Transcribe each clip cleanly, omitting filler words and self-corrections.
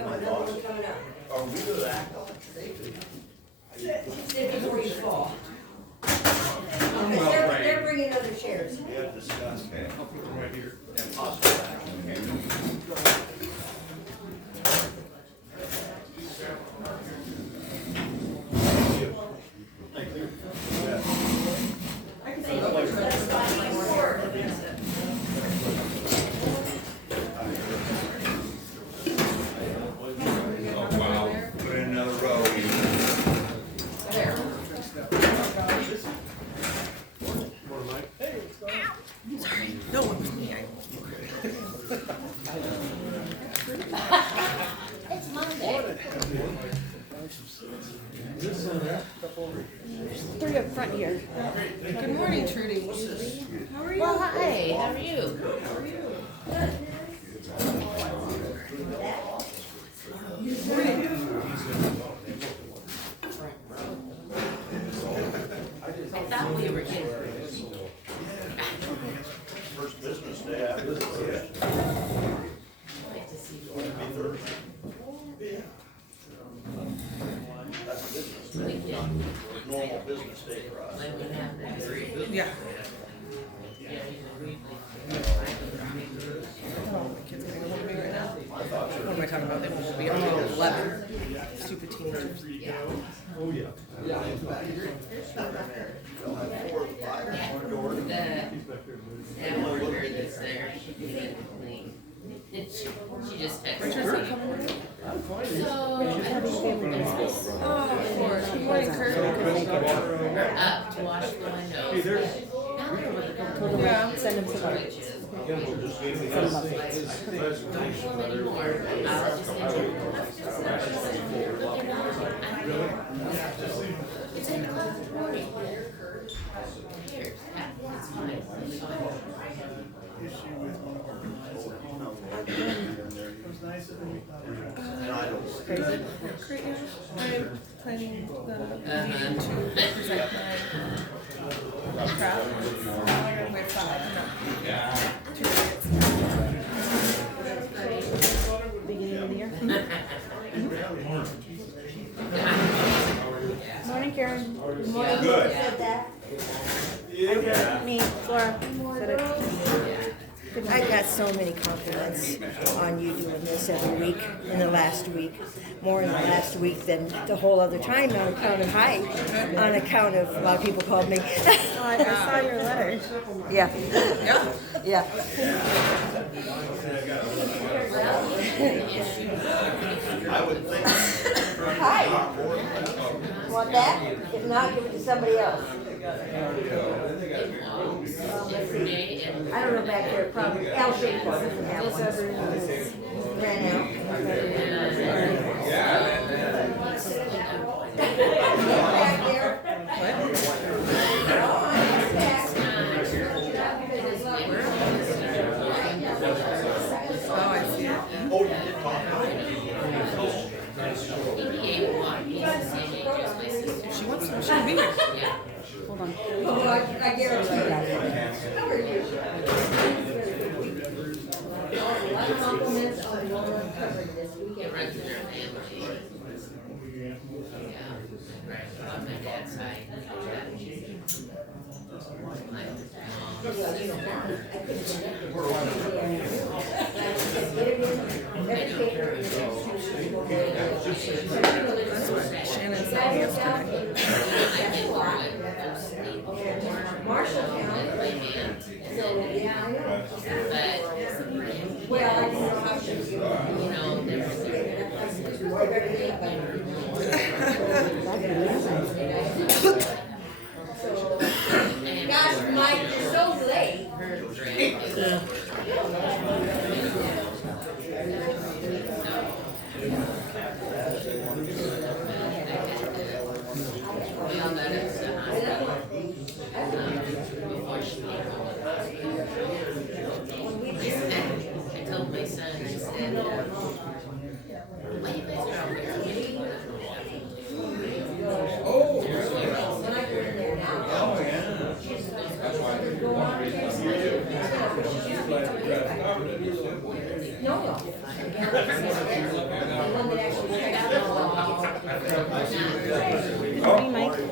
another one coming up. Are we to that? Sit before you fall. They're bringing other chairs. We have discussed. Okay. Right here. And possible action. Thank you. Oh, wow. Put in another row. No, it was me. It's Monday. Three up front here. Good morning, Trudy. How are you? Well, hi. How are you? I thought we were in. First business day after the session. Like to see you. That's a business day. Normal business day for us. When we have that. Yeah. Yeah, Oh, my kid's getting a hold of me right now. What am I talking about? They won't be until 11. Stupid teenagers. Oh, yeah. Yeah. They'll have 4 or 5 on the door. the staff worker that's there, she can clean. She just texted me. So, Oh, of course. Good morning, Kurt. to wash the windows. Yeah. Send them some Which is. Don't pull anymore. I'll just it's 8 o'clock in the morning. Who cares? Yeah, it's fine. It's fine. And I don't. Crazy. Great news. I'm planning to present my craft. I'm on way 5. No. 2 minutes. beginning of the year. Morning, Karen. Good morning. Good. Said that. Me, Flora. Said it. I got so many compliments on you doing this every week in the last week. More in the last week than the whole other time on account of height. On account of, a lot of people called me. Oh, I saw your letter. Yeah. Yeah. Yeah. I would think. Hi. Want that? If not, give it to somebody else. I don't know back there, probably L-shaped one doesn't have one. Ran out. Back there. Oh, I see it. Oh, you did talk about it. She wants to. She'll be here. Hold on. Oh, I guarantee you. How are you? A lot of compliments on your coverage this weekend. Runs in their family. Yeah, right, on my dad's side. That's what Shannon said yesterday. Marshall County. So, yeah, I know. But, Well, I didn't know how she was doing. you know, Gosh, Mike, you're so late. I told my son, I said, why you guys are out here? Good morning, Mike. Good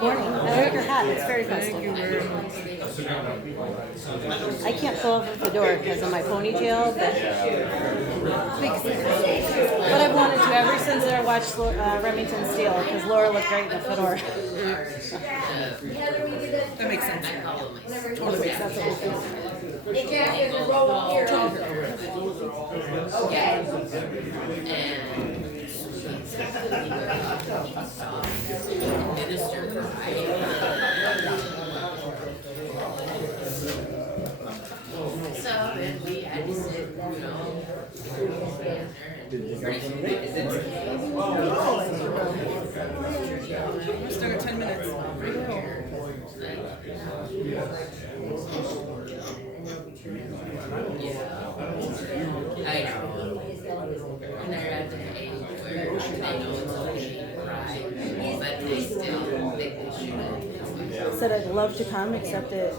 morning. I like your hat. It's very festive. Thank you very much. I can't pull off the door because of my ponytail, but I've wanted to ever since I watched Remington Steele because Laura looked great in the fedora. That makes sense. Totally makes sense. Hey, Jack, there's a roll up here. Okay. So then we had to sit, you know, Still got 10 minutes. I know. And they're at the age where they know it's okay to cry, but they still think they shouldn't. Said I'd love to come, except it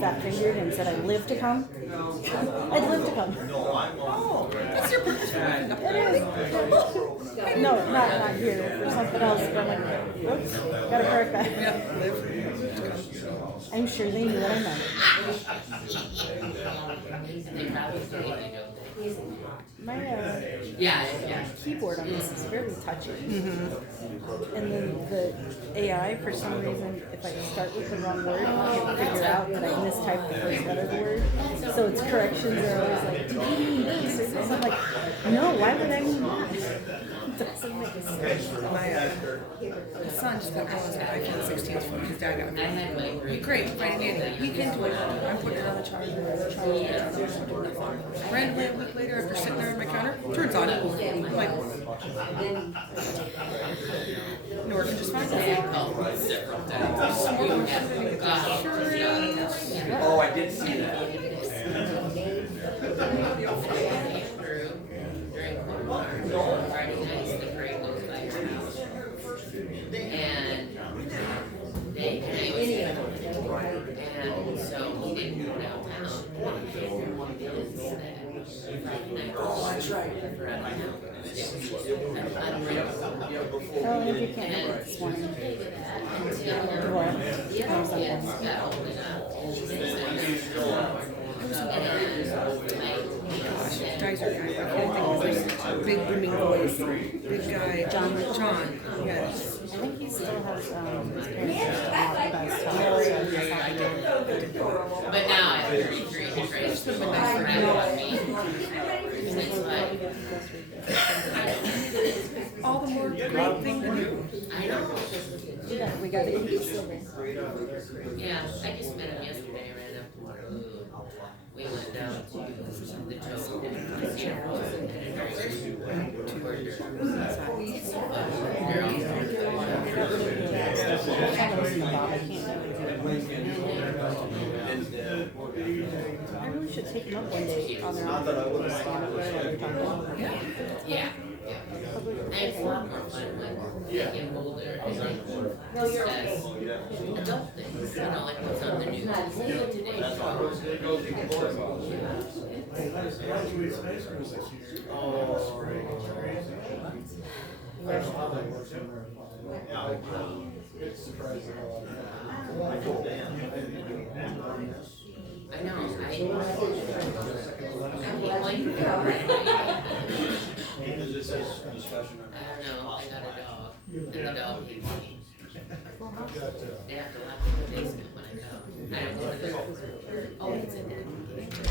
fat fingered and said I'd live to come. I'd live to come. Oh, that's your purpose for waking up early? No, not here. For something else. But I'm like, oops, gotta correct that. Yeah, live to come. I'm sure they knew what I meant. They probably think they don't. My Yeah. keyboard on this is very touchy. And then the AI, for some reason, if I start with the wrong word, it can't figure out that I mistyped the first letter of the word. So its corrections are always like, did you mean this or this? I'm like, no, why would I mean that? It doesn't make sense. My son just got home with an iPhone 16 from his dad got I me. had my break. Great, right in he can do it. I'm putting it on the charger. Randomly a week later, after sitting there on my counter, turns on. I'm like, no, working just fine. Dad called me several times. You have got Oh, I did see that. during Friday nights, the parade was by her house. And they and so he didn't go downtown. That's right. Oh, if you can't make it this morning. Gosh, Geyser guy, I can't think of his name. Big booming voice. Big guy. John. Yes. I think he still has his parents are not the best. But now at 33, he's ready to put my friend on me. It's like, All the more great thing to do. I know. We got to keep silver. Yeah, I just met him yesterday. I ran up to Waterloo. We went down to the to.Lawyer and I really should take them up one day on their own. Stand up there while they're talking. yeah. And it's a lot more fun when they get older and they discuss adult things, you know, like what's on the news, today's I know, I don't know, I got a dog, and the dog hates me. They have to lock in the basement when I go. I don't go to their, oh, it's in there. It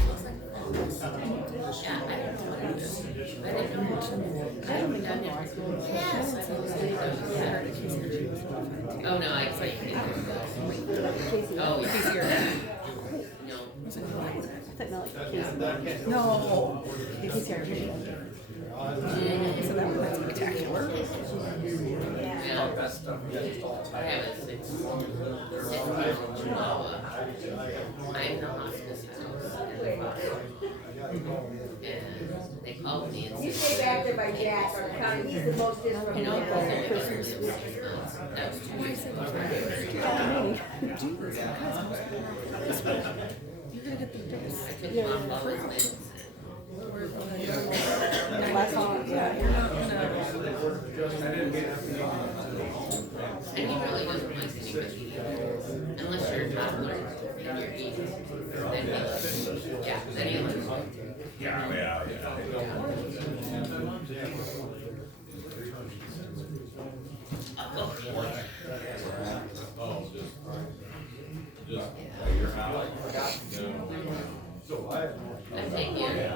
looks like a box. Yeah, I didn't know what it was. I didn't know what I haven't done it. Yes, I was like, oh no, I can't. Oh, He's here. no. I thought like Casey. No. He's here. So that was spectacular. Yeah. I have a six Chihuahua. I'm in the hospice house. And they called me and You said, stay back there by Jack, our county, he's the most you know, disrespectful. that was 2 weeks ago. You're gonna get the biggest. I took my mama's meds. Last time, Yeah, you're not gonna. And he really doesn't like anybody, unless you're a toddler and you're eating, then he loves you. Yeah, then he loves you. Yeah. Oh, boy. I'm taking it.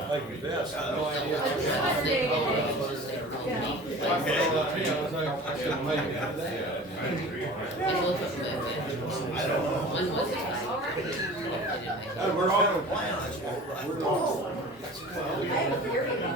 One was We're all gonna plan on this. I have a theory about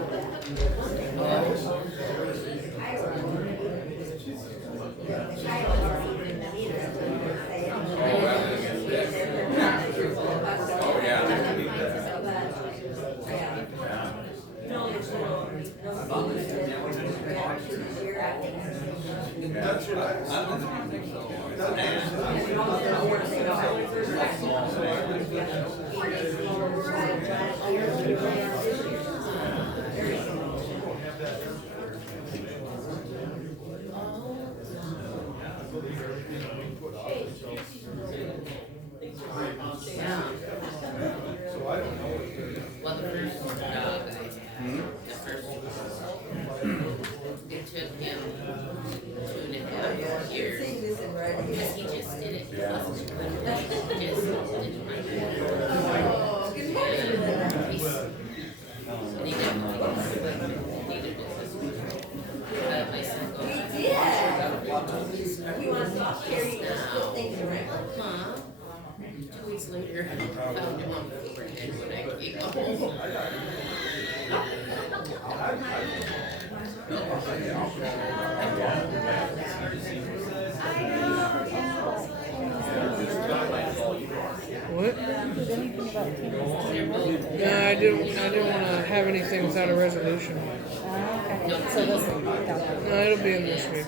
Yeah. Well, the first dog I had, the first one, it took him 2.5 years. Because he just didn't, he wasn't good. He just didn't like it. And he definitely needed business. But my son goes, you want to talk here, you just put things around. huh? 2 weeks later, I found him on the overhead when I came home. What? No, I didn't want to have anything without a resolution. So this, No, it'll be in this week.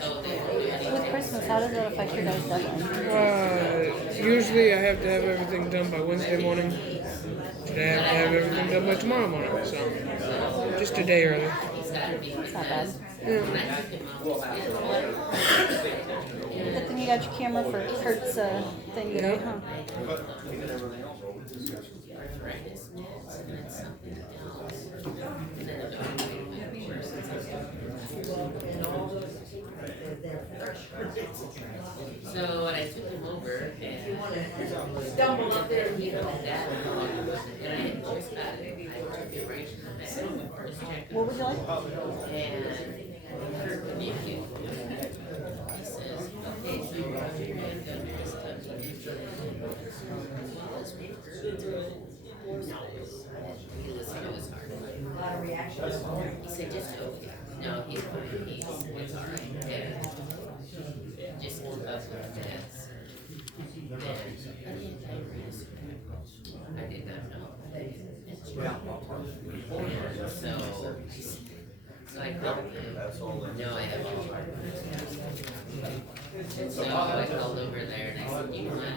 with Christmas, how does that affect your guys' deadline? Usually I have to have everything done by Wednesday morning. Today I have to have everything done by tomorrow morning, so just a day early. It's not bad. Yeah. Good thing you got your camera for Kurt's thing today, huh? Arthritis meds, and then something else. And then a dog made me worse. So when I took him over and Stumble up there and he looked at that dog, and I had just got it, I took it right to the vet, first check. What would you like? And Kurt Nicky, he says, okay, so you're out your hand under this touch. Well, this paper. No. He listened to his heart. A lot of reactions. He said, just okay. No, he's fine. It's all right. Yeah. Just keep up with the meds. Then, I didn't diabetes. I did not know. So I called him. No, I have all heart. So I called over there and I said, you know what? I'm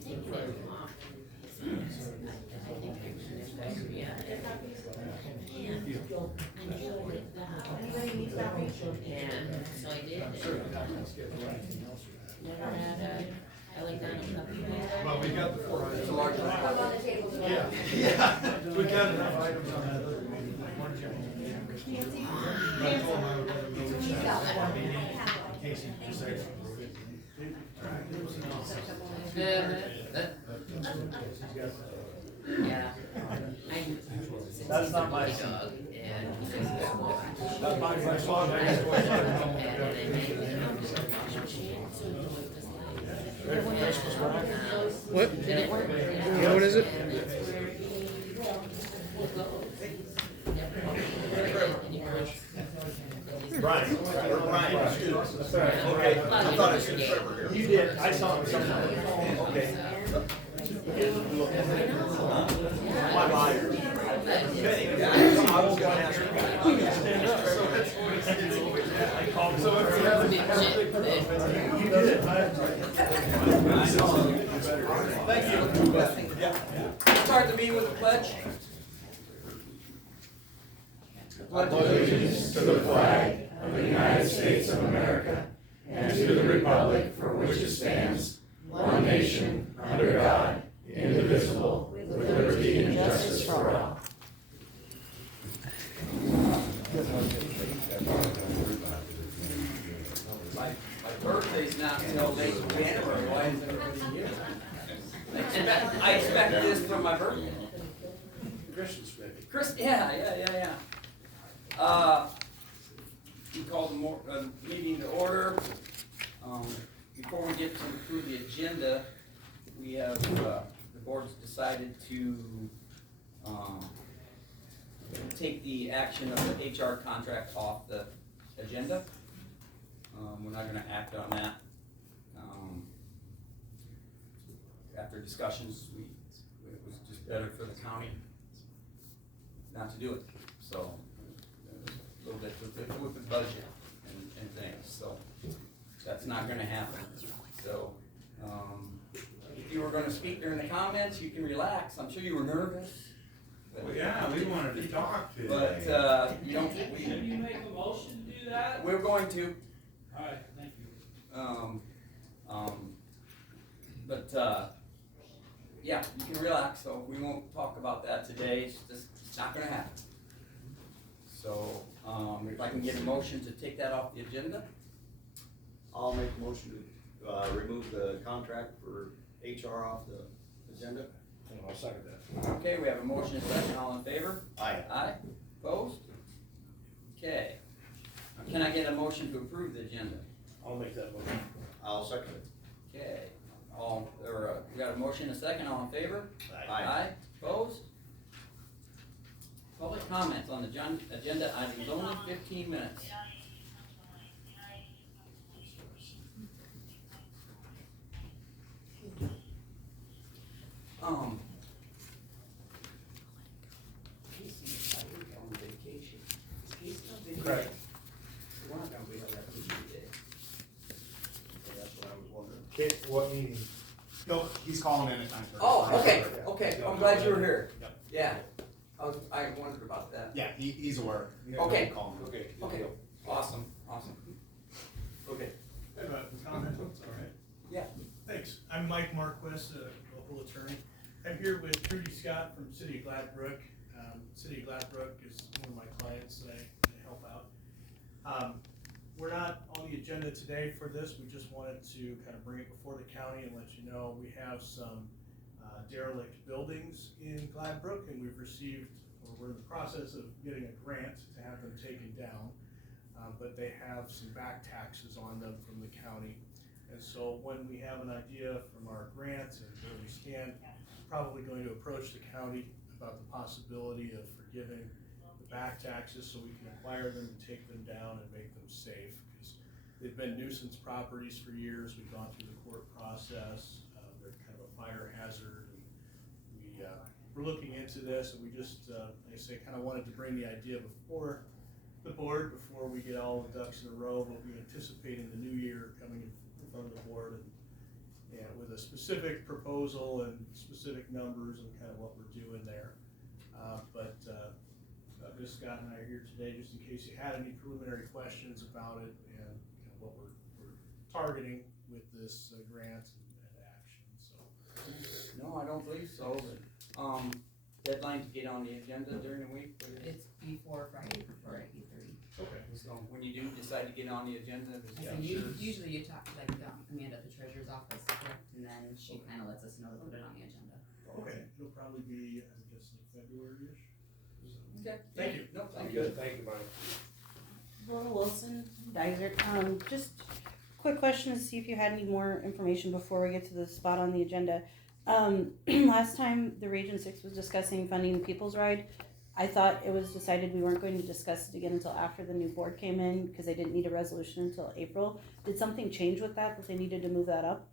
taking him off. I think I should be out there. I can't wait that. And so I did. Never had I like that a couple of Well, we got the 4 items. Come on the table together. Yeah, we got enough items on that. I told him I would let him know which side meeting in case he decides to move it. Yeah. That's not my dog. And he says, That's my son. I just want to let him know. What? Yeah, what is it? Brian, or Brian, excuse me. Okay, I thought I said Trevor here. You did, I saw him somewhere. Okay. My buyer. I was gonna ask you. So if you have you did. Thank you. Start the meeting with a pledge. Allegiance to the flag of the United States America and to the republic for which it stands, one nation, under God, indivisible, with liberty and justice for all. My birthday's not until late January, why is everybody here? I expect this from my birthday. Christians, maybe. Yeah. We called the meeting to order. Before we get to approve the agenda, we have, the board's decided to, take the action of the HR contract off the agenda. We're not gonna act on that. After discussions, it was just better for the county not to do it, so, a little bit with the budget and things, so, that's not gonna happen. So, if you were gonna speak during the comments, you can relax, I'm sure you were nervous. Well, yeah, we wanted to talk to you. But, you don't, Can you make a motion to do that? we're going to, Alright, thank you. yeah, you can relax, so we won't talk about that today, it's not gonna happen. So, if I can get a motion to take that off the agenda? I'll make a motion to, remove the contract for HR off the agenda. And I'll second that. Okay, we have a motion and a second, all in favor? Aye. Aye, opposed? Okay. Can I get a motion to approve the agenda? I'll make that motion. I'll second it. Okay, we got a motion and a second, all in favor? Aye. Opposed? Public comments on the agenda items, only 15 minutes. Casey's on vacation. Is Casey on vacation? Correct. We're not gonna be able to have a meeting today. That's what I was wondering. Okay, what meeting? No, he's calling in at 9:30. Oh, okay, I'm glad you were here. Yep. Yeah, I wondered about that. Yeah, he's aware. Okay. Call him. Okay, awesome. Okay. I have a comment, it's all right. Yeah. Thanks. I'm Mike Marquis, a local attorney. I'm here with Trudy Scott from City of Gladbrook. City of Gladbrook is one of my clients that I help out. We're not on the agenda today for this. We just wanted to kind of bring it before the county and let you know we have some derelict buildings in Gladbrook, and we've received, or we're in the process of getting a grant to have them taken down. But they have some back taxes on them from the county. And so when we have an idea from our grant and where we stand, probably going to approach the county about the possibility of forgiving the back taxes so we can acquire them and take them down and make them safe. Because they've been nuisance properties for years. We've gone through the court process. They're kind of a fire hazard. And we're looking into this, and we just, like I say, kind of wanted to bring the idea before the board, before we get all the ducks in a row. We'll be anticipating the new year coming in front of the board, and with a specific proposal and specific numbers and kind of what we're doing there. Ms. Scott and I are here today just in case you had any preliminary questions about it and kind of what we're targeting with this grant and action. So. No, I don't believe so, but, deadline to get on the agenda during the week? It's before Friday, before 8:30. Okay. So when you do decide to get on the agenda, just So make sure. usually you talk, like, Amanda at the treasurer's office, correct? And then she kinda lets us know to put it on the agenda. Okay, it'll probably be, I guess, like February-ish. Okay. Thank you. No, thank you. Thank you, Mike. Laura Wilson, Dyser. Just quick question to see if you had any more information before we get to the spot on the agenda. Last time the Region 6 was discussing funding the People's Ride, I thought it was decided we weren't going to discuss it again until after the new board came in because they didn't need a resolution until April. Did something change with that they needed to move that up?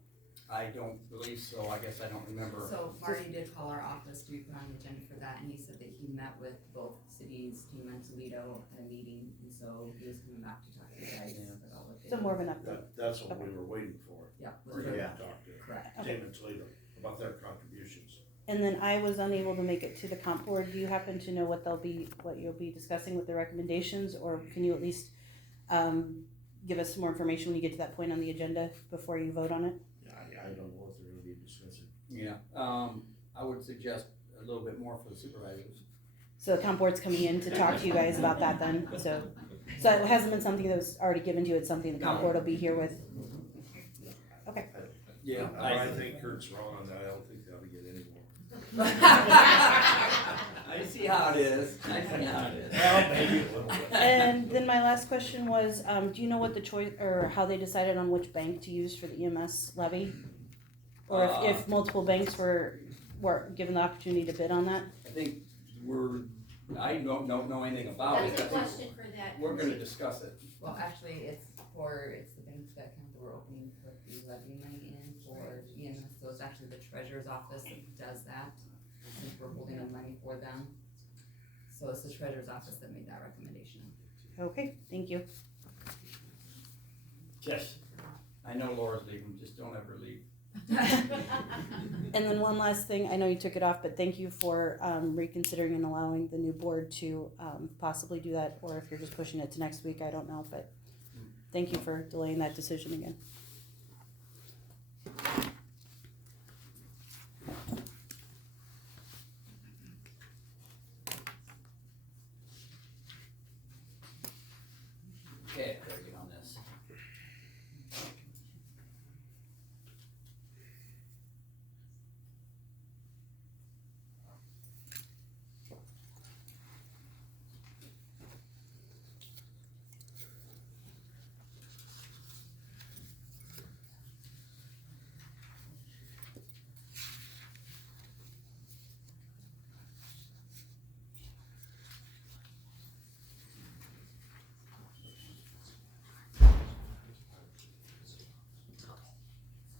I don't believe so, I guess I don't remember. So Marty did call our office to be put on the agenda for that, and he said that he met with both cities, team in Toledo at a meeting, and so he was coming back to talk to you guys about what they. So more of an update. That's what we were waiting for. Yeah. We're gonna talk to Correct. Tim and Toledo about their contributions. And then I was unable to make it to the comp board. Do you happen to know what you'll be discussing with the recommendations, or can you at least give us some more information when you get to that point on the agenda before you vote on it? I don't know what they're gonna be discussing. Yeah, I would suggest a little bit more for the supervisors. So the comp board's coming in to talk to you guys about that then, so it hasn't been something that was already given to you, it's something the comp board will be here with? Okay. Yeah. I think Kurt's wrong on that, I don't think they'll get any more. I see how it is, I see how it is. Well, maybe a little bit. And then my last question was, do you know what the choice, or how they decided on which bank to use for the EMS levy? Or if multiple banks were given the opportunity to bid on that? I think I don't know anything about it. That's a I think question for that. we're gonna discuss it. Well, actually, it's the bank account that we're opening to put the levy money in for EMS, so it's actually the treasurer's office that does that, since we're holding the money for them. So it's the treasurer's office that made that recommendation. Okay, thank you. Yes. I know Laura's leaving, just don't ever leave. And then one last thing, I know you took it off, but thank you for reconsidering and allowing the new board to possibly do that, or if you're just pushing it to next week, I don't know, but thank you for delaying that decision again. Okay, gotta get on this.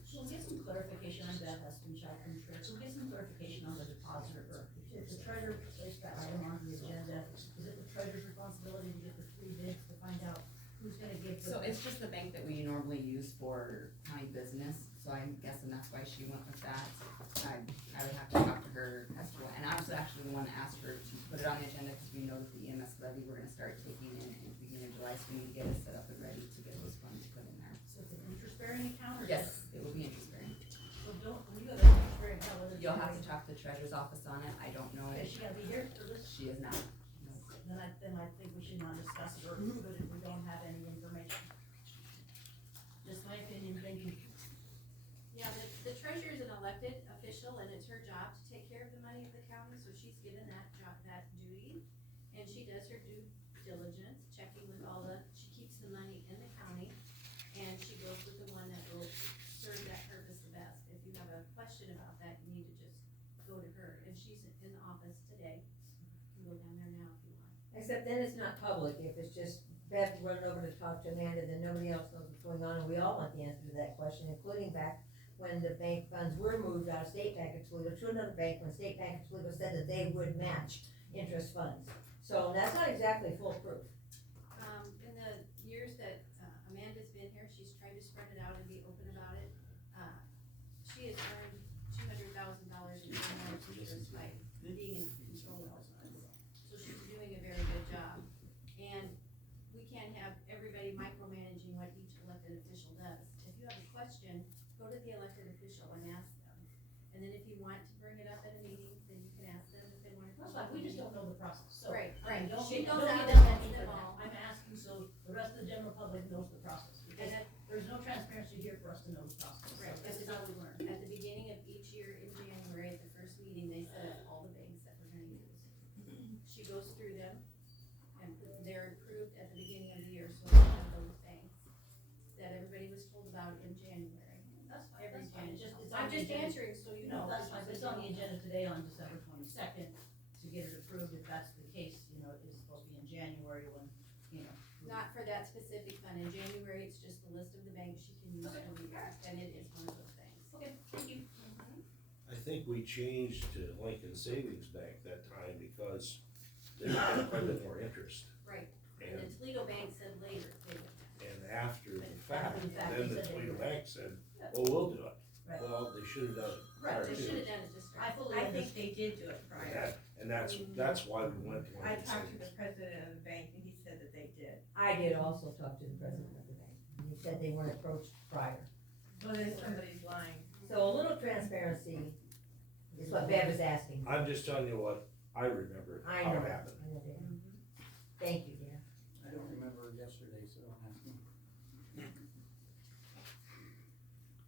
So we'll get some clarification on that, has been shot from Trish, we'll get some clarification on the depositor, or if the treasurer placed that item on the agenda, is it the treasurer's responsibility to get the 3 bids to find out who's gonna give the? So it's just the bank that we normally use for county business, so I'm guessing that's why she went with that. I would have to talk to her as to what, and I was actually the one that asked her to put it on the agenda, because we know that the EMS levy, we're gonna start taking in the beginning of July, so we need to get it set up and ready to get those funds put in there. So it's an interest-bearing account, or? Yes, it will be interest bearing. So when you have an interest-bearing account, whether. You'll have to talk to the treasurer's office on it, I don't know Is it, she gotta be here for this? she is not. Then I think we should not discuss it or approve it if we don't have any information. Just my opinion, thank you. Yeah, the treasurer is an elected official, and it's her job to take care of the money of the county, so she's given that job, that duty. And she does her due diligence, checking with she keeps the money in the county, and she goes with the one that will serve that purpose the best. If you have a question about that, you need to just go to her, and she's in the office today. You can go down there now if you want. Except then it's not public, if it's just Beth running over to talk to Amanda, then nobody else knows what's going on, and we all want the answer to that question, including back when the bank funds were moved out of State Bank of Toledo to another bank, when State Bank of Toledo said that they would match interest funds. So that's not exactly foolproof. In the years that Amanda's been here, she's tried to spread it out and be open about it. She has earned $200,000 in interest by being in control of those funds. So she's doing a very good job. And we can't have everybody micromanaging what each elected official does. If you have a question, go to the elected official and ask them. And then if you want to bring it up at a meeting, then you can ask them if they want to. That's fine, we just don't know the process, so. Right. She She knows knows how that to for them that. all. I'm asking so the rest of the general public knows the process, because there's no transparency here for us to know the process. So Right, this is how we learn. At the beginning of each year in January, at the first meeting, they set up all the banks that we're gonna use. She goes through them, and they're approved at the beginning of the year, so we have those banks that everybody was told about in January. That's fine, Every that's fine, it's January. just, it's on I'm the just agenda. answering, so you know. No, that's fine, but it's on the agenda today on December 22nd to get it approved, if that's the case, you know, it's supposed to be in January when, you know. Not for that specific fund, in January, it's just a list of the banks she can use for the year, and it is one of those things. Okay, thank you. I think we changed to Lincoln Savings Bank that time because they had quite a bit more interest. Right, and the And, Toledo Bank said later, they would. and after the fact, After the fact, then they the said they Toledo would. Bank said, well, we'll do it. Right. Well, they should have done it Right, prior They should have to. done it just I right. fully I understand. think they did do it prior. And that's why we went to I Lincoln talked to Savings. the president of the bank and he said that they did. I did also talk to the president of the bank. And he said they weren't approached prior. But if somebody's lying. So a little transparency is what Bev is asking. I'm just telling you what I remember, I how know, it happened. I know, Dan. Thank you, Dan. I don't remember yesterday, so don't ask me.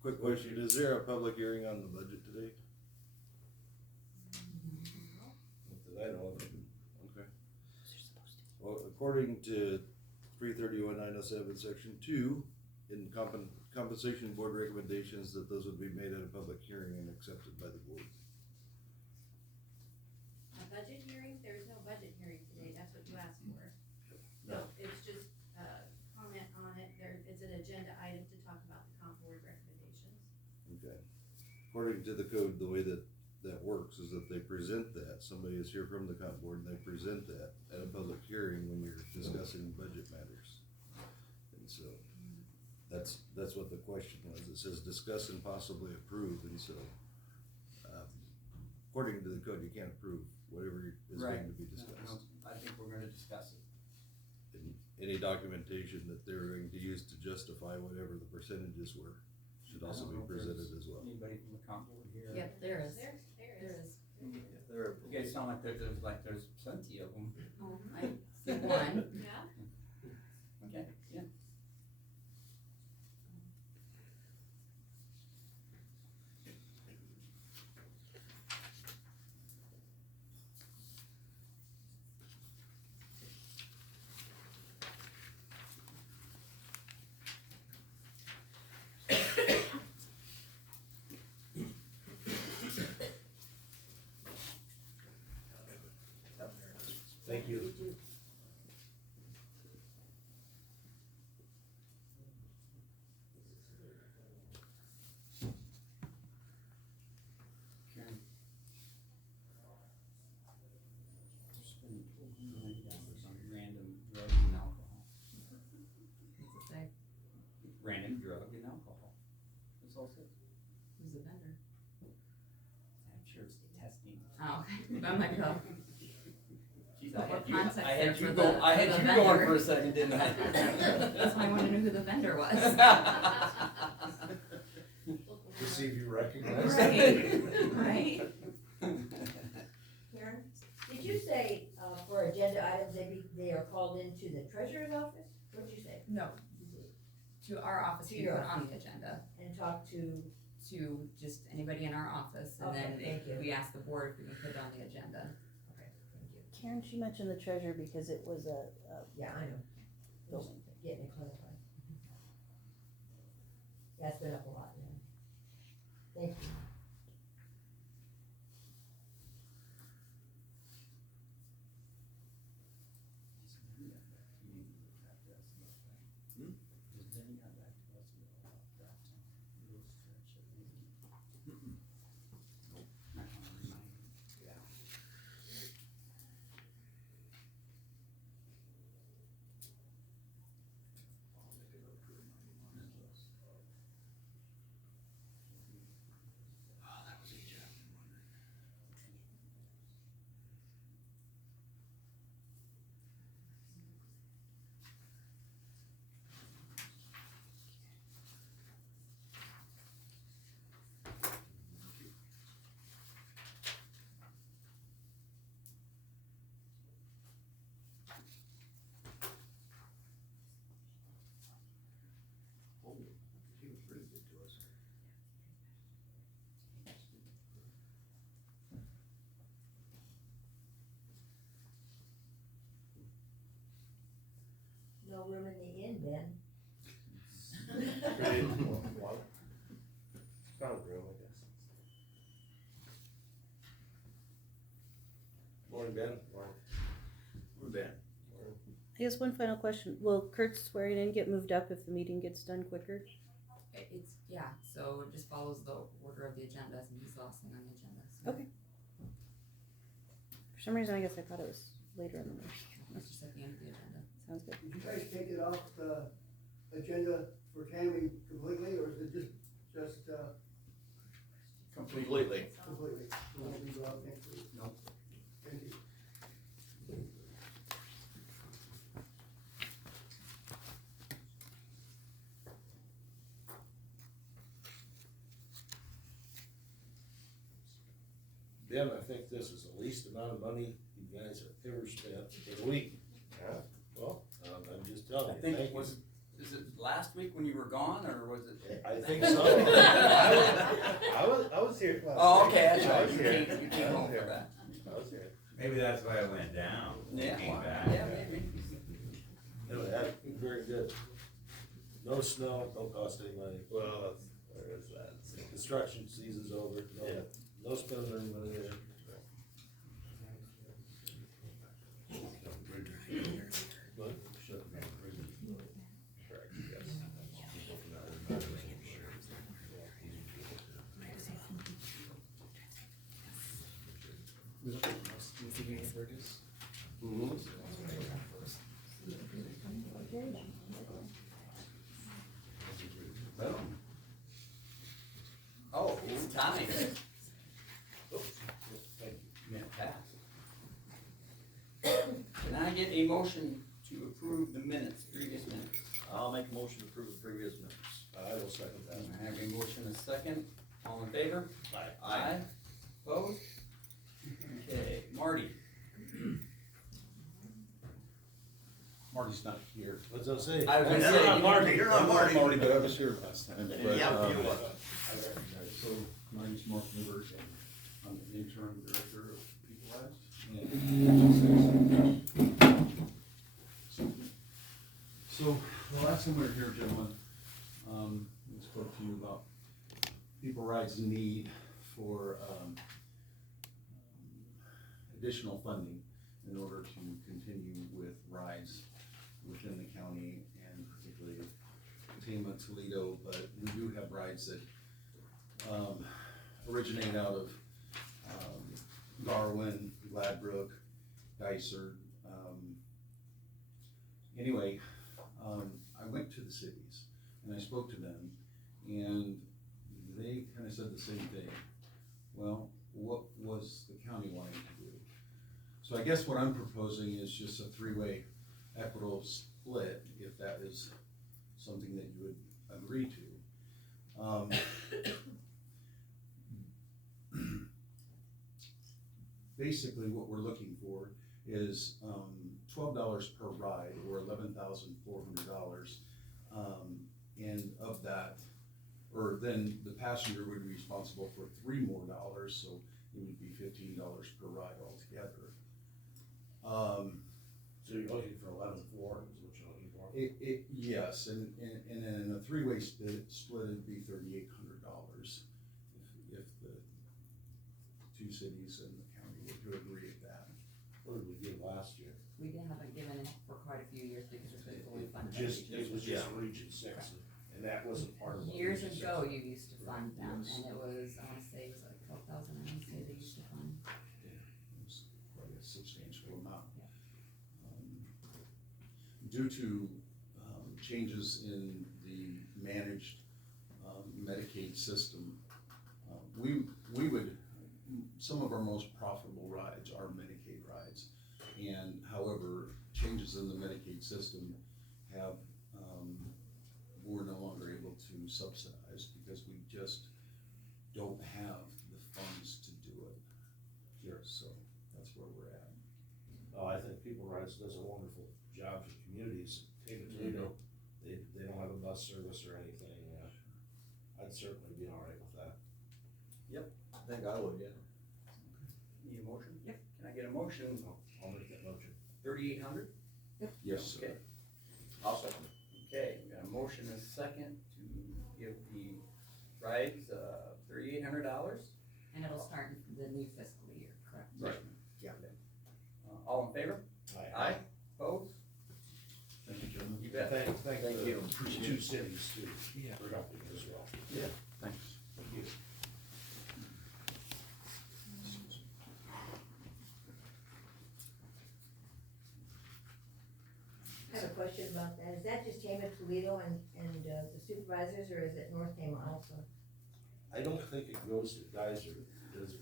Quick question, is there a public hearing on the budget today? Not that I know of. Okay. Well, according to 331-907, section 2, in compensation board recommendations, that those would be made at a public hearing and accepted by the board. A budget hearing, there's no budget hearing today, that's what you asked for. So it's just, comment on it, it's an agenda item to talk about the comp board recommendations. Okay. According to the code, the way that works is that they present that, somebody is here from the comp board and they present that at a public hearing when you're discussing budget matters. And so, that's what the question was. It says discuss and possibly approve, and so, according to the code, you can't approve whatever is Right. going to be discussed. I think we're gonna discuss it. And any documentation that they're going to use to justify whatever the percentages were should I also don't be know if there's presented as well. Anybody from the comp board here? Yep, there is. There is. You guys sound like there's plenty of them. Oh, I see one. Yeah? Okay, yeah. Thank you. Karen. We're spending $1,290 on random drug and alcohol. What's it say? Random drug and alcohol. That's all it says. Who's the vendor? I'm sure it's testing. Oh, okay. That might help. Jeez, What context I there had you for go, the- I had for the you going vendor? for a second, didn't I? That's why I wanted to know who the vendor was. To see if you recognize it. Right, right. Karen, did you say, for agenda items, they are called into the treasurer's office? What'd you say? No, to our office, To we your put on the agenda, And talk to, to just anybody in our office, and Okay, then thank you. we ask the board if we can put it on the agenda. okay, thank you. Karen, she mentioned the treasurer because it was a Yeah, I know. building. Getting it clarified. That's been up a lot, yeah. Thank you. He was really good to us. No room in the inn, Ben. Well, found room, I guess. Morning, Ben. Morning. Ben. I guess one final question. Will Kurt's swearing in get moved up if the meeting gets done quicker? It's, yeah, so it just follows the order of the agendas, and he's the last thing on the agenda, so. Okay. For some reason, I guess I thought it was later in the week. It's just at the end of the agenda. Sounds good. Did you guys take it off the agenda for Tammy completely, or is it just, Completely. completely? We'll leave it out next week? No. Thank you. Again, I think this is the least amount of money you guys have ever spent in a week. Yeah. Well, I'm just telling I you, think thank it you. was, is it last week when you were gone, or was it? I think so. I was here last Oh, week. okay, that's I right, was you here. came home for that. I was here. Maybe that's why it went down. Yeah, Came well, back. yeah, maybe. Anyway, that's very good. No snow, don't cost any money. Well, where is that? Construction season's over, no spending any money there. What? Oh, time. Thank you. Yeah, pass. Can I get a motion to approve the minutes, previous minutes? I'll make a motion to approve the previous minutes. I will second that. I have a motion, a second, all in favor? Aye. Opposed? Okay, Marty. Marty's not here. What's that say? I was gonna You're say, not Marty, you're not Marty. But I was here last time. But, Yeah, you was. So, my name's Mark Newberg, and I'm the interim director of People Lives. So, the last time we were here, gentlemen, we spoke to you about People Rights' need for, additional funding in order to continue with rides within the county, and particularly Tama, Toledo, but we do have rides that originate out of Darwin, Gladbrook, Dysart. Anyway, I went to the cities and I spoke to them, and they kind of said the same thing. Well, what was the county wanting to do? So I guess what I'm proposing is just a three-way equitable split, if that is something that you would agree to. Basically, what we're looking for is $12 per ride, or $11,400, and of that, or then the passenger would be responsible for $3 more, so it would be $15 per ride altogether. So you're looking for 11.4, is what you're looking for? Yes, and in a three-way split, it'd be $3,800 if the two cities and the county were to agree at that. What did we give last year? We haven't given it for quite a few years because it's been fully funded. It was just Region 6, and that wasn't part of what Years Region 6 ago, was. you used to fund them, Yes. and it was, I wanna say, it was like 12,000, I wanna say they used to fund. It was quite a substantial amount. Yeah. Due to changes in the managed Medicaid system, we would, some of our most profitable rides are Medicaid rides. And however, changes in the Medicaid system have, we're no longer able to subsidize because we just don't have the funds to do it. Sure. So that's where we're at. Oh, I think People Rights does a wonderful job for communities. Tama, Toledo, they don't have a bus service or anything. I'd certainly be all right with that. I think I would, yeah. Need a motion? Yep. Can I get a motion? I'll make that motion. 3,800? Yes, sir. Okay, I'll second it. okay, we got a motion and a second to give the rides, $3,800. And it'll start in the new fiscal year, correct? Right. Yeah. All in favor? Aye. Opposed? Thank you, gentlemen. You bet. Thank Thank the you. two cities too, Yeah. for helping as well. Yeah, thanks. Thank you. I have a question about that. Is that just Tama, Toledo, and the supervisors, or is it North Tama also? I don't think it goes to Dysart, does it?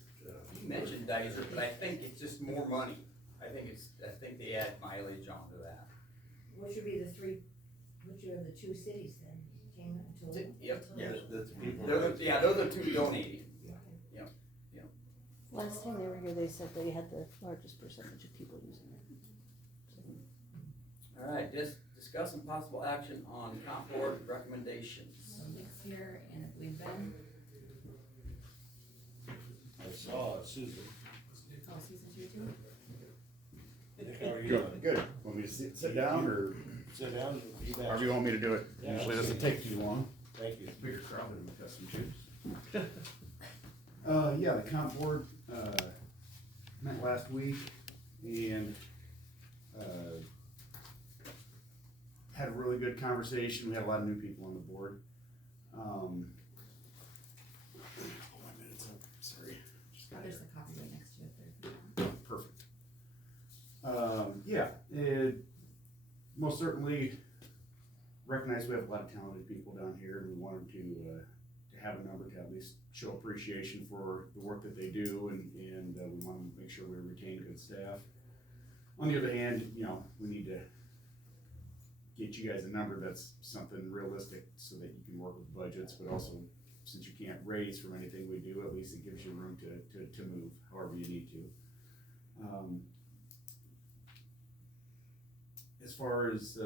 You mentioned Dysart, but I think it's just more money. I think they add mileage onto that. Which would be the three, which are the two cities then, Tama and Toledo? Yep. Yeah. That's People They're Rights. those are two donating. Last time they were here, they said they had the largest percentage of people using it. All right, discuss some possible action on comp board recommendations. So Nick's here, and if we've been, I saw Susan. oh, Susan's here too? Nick, how are you? Good. Want me to sit down or Sit down and be back. however you want me to do it? Yeah. Usually doesn't take too long. Thank you. Bigger crowd than we custom shoes. Yeah, the comp board, met last week and, had a really good conversation. We had a lot of new people on the board. Pull my minutes up, sorry. Just got There's it. a copy right next to it there. Perfect. Yeah, most certainly recognize we have a lot of talented people down here, and we wanted to have a number to at least show appreciation for the work that they do, and we want to make sure we retain good staff. On the other hand, you know, we need to get you guys a number that's something realistic so that you can work with budgets, but also, since you can't raise from anything we do, at least it gives you room to move however you need to. As far as,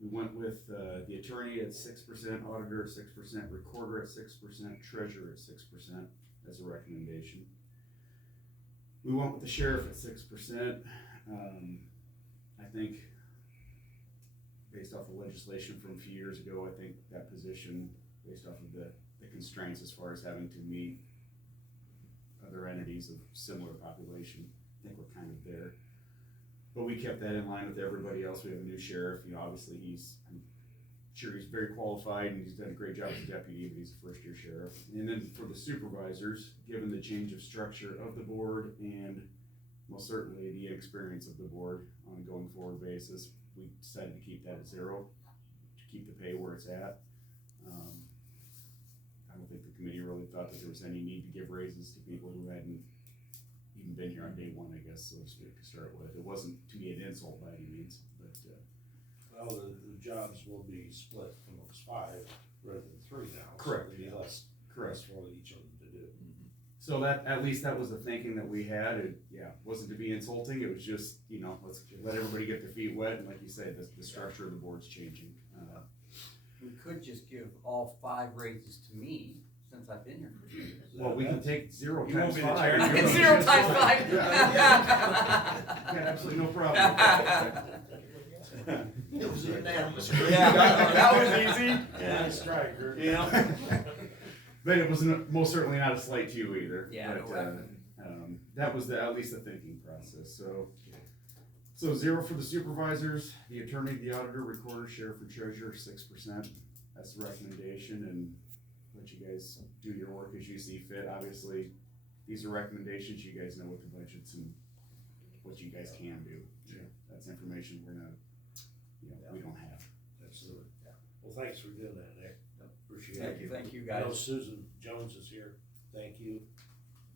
we went with, the attorney at 6%, auditor at 6%, recorder at 6%, treasurer at 6% as a recommendation. We went with the sheriff at 6%. I think, based off the legislation from a few years ago, I think that position, based off of the constraints as far as having to meet other entities of similar population, I think we're kind of there. But we kept that in line with everybody else. We have a new sheriff, you know, obviously I'm sure he's very qualified and he's done a great job as a deputy, but he's a first-year sheriff. And then for the supervisors, given the change of structure of the board and most certainly the experience of the board on a going forward basis, we decided to keep that at 0, to keep the pay where it's at. I don't think the committee really thought that there was any need to give raises to people who hadn't even been here on day 1, I guess, so to speak, to start with. It wasn't to be an insult by any means, but, Well, the jobs will be split amongst 5 rather than 3 now. Correct. So there'll be less for each of them to do. so that, at least that was the thinking that we had. It, yeah, wasn't to be insulting, it was just, you know, let's let everybody get their feet wet, and like you said, the structure of the board's changing. We could just give all 5 raises to me, since I've been here for 2 years. Well, we can take 0 You won't times be the 5. chair. and give them 0 just times like- 5. Yeah, absolutely no problem. It was unanimous. Yeah, that was easy. Nice try, Kurt. Yeah. But it was most certainly not a slight to you either. Yeah, But, no, that was at least the thinking process, so 0 for the supervisors, the attorney, the auditor, recorder, sheriff, and treasurer, 6%. That's the recommendation, and let you guys do your work as you see fit. Obviously, these are recommendations, you guys know what the budgets and what you guys can do. Sure. That's information we're not, you know, we don't have. Absolutely. Well, thanks for doing that, Nick. Appreciate it. Thank you, I know guys. Susan Jones is here. Thank you.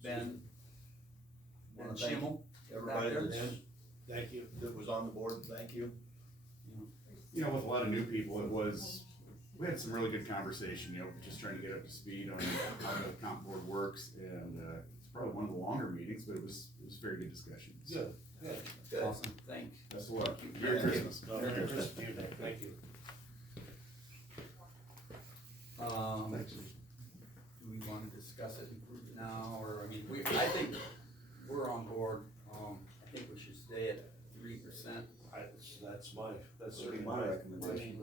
Ben. And Ben thank Schimmel. Everybody Back there. that's, Thank you. that was on the board, thank you. You know, with a lot of new people, we had some really good conversation, you know, just trying to get up to speed on how the comp board works, and, it's probably one of the longer meetings, but it was very good discussion. So, Good, good. Awesome, thanks. best of luck. Thank you. Merry Christmas. Merry Christmas to you, Nick. Thank you. Do we want to discuss it now, or, I mean, I think we're on board, I think we should stay at 3%. That's certainly My my recommendation.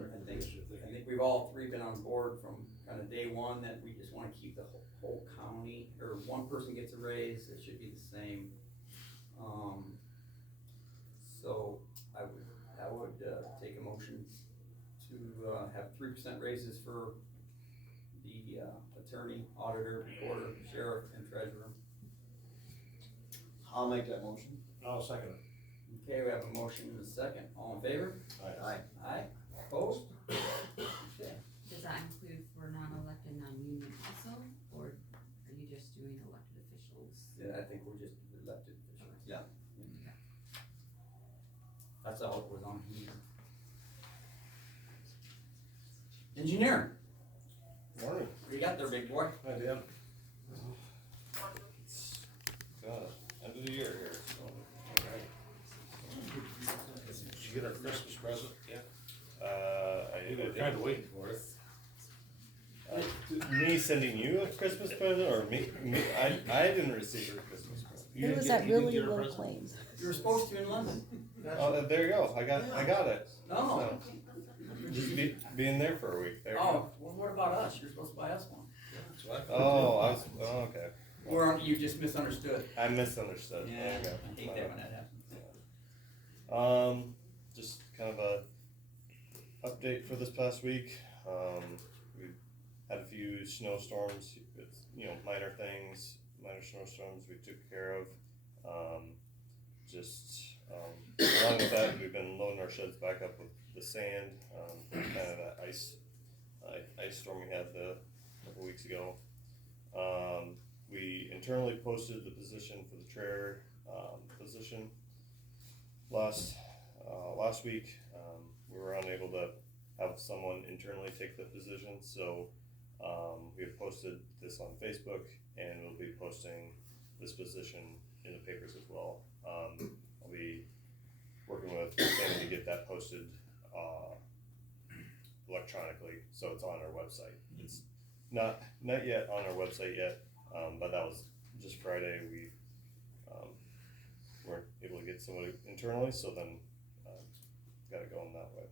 I think we've all 3 been on board from kind of day 1, that we just wanna keep the whole county, or 1 person gets a raise, it should be the same. So I would take a motion to have 3% raises for the attorney, auditor, recorder, sheriff, and treasurer. I'll make that motion. I'll second it. Okay, we have a motion and a second, all in favor? Aye. Aye, opposed? Okay. Does that include for non-elected, non-union also, or are you just doing elected officials? Yeah, I think we're just elected officials. Yeah. That's all it was on here. Engineer, Morning. what do you got there, big boy? Hi, Dan. of the year here, so, alright. Did you get our Christmas present? Yeah. We were kinda waiting for it. Me sending you a Christmas present, or me, I didn't receive a Christmas present. You It didn't was get- at you didn't really get our low present? claims. You were supposed to in London. Oh, there you go, I got it. No. So, just being there for a week, there you Oh, go. well, what about us? You're supposed to buy us one. That's what I thought, Oh, okay. Or you just misunderstood. I misunderstood. Yeah, There you go. I hate that when that happens. Just kind of a update for this past week. We've had a few snowstorms, it's, minor things, minor snowstorms we took care of. Along with that, we've been loading our sheds back up with the sand, kind of that ice storm we had a couple weeks ago. We internally posted the position for the trailer position last week. We were unable to have someone internally take the position, so we have posted this on Facebook, and we'll be posting this position in the papers as well. I'll be working with Sammy to get that posted electronically, so it's on our website. It's not yet on our website yet, but that was just Friday. We weren't able to get somebody internally, so then got it going that way.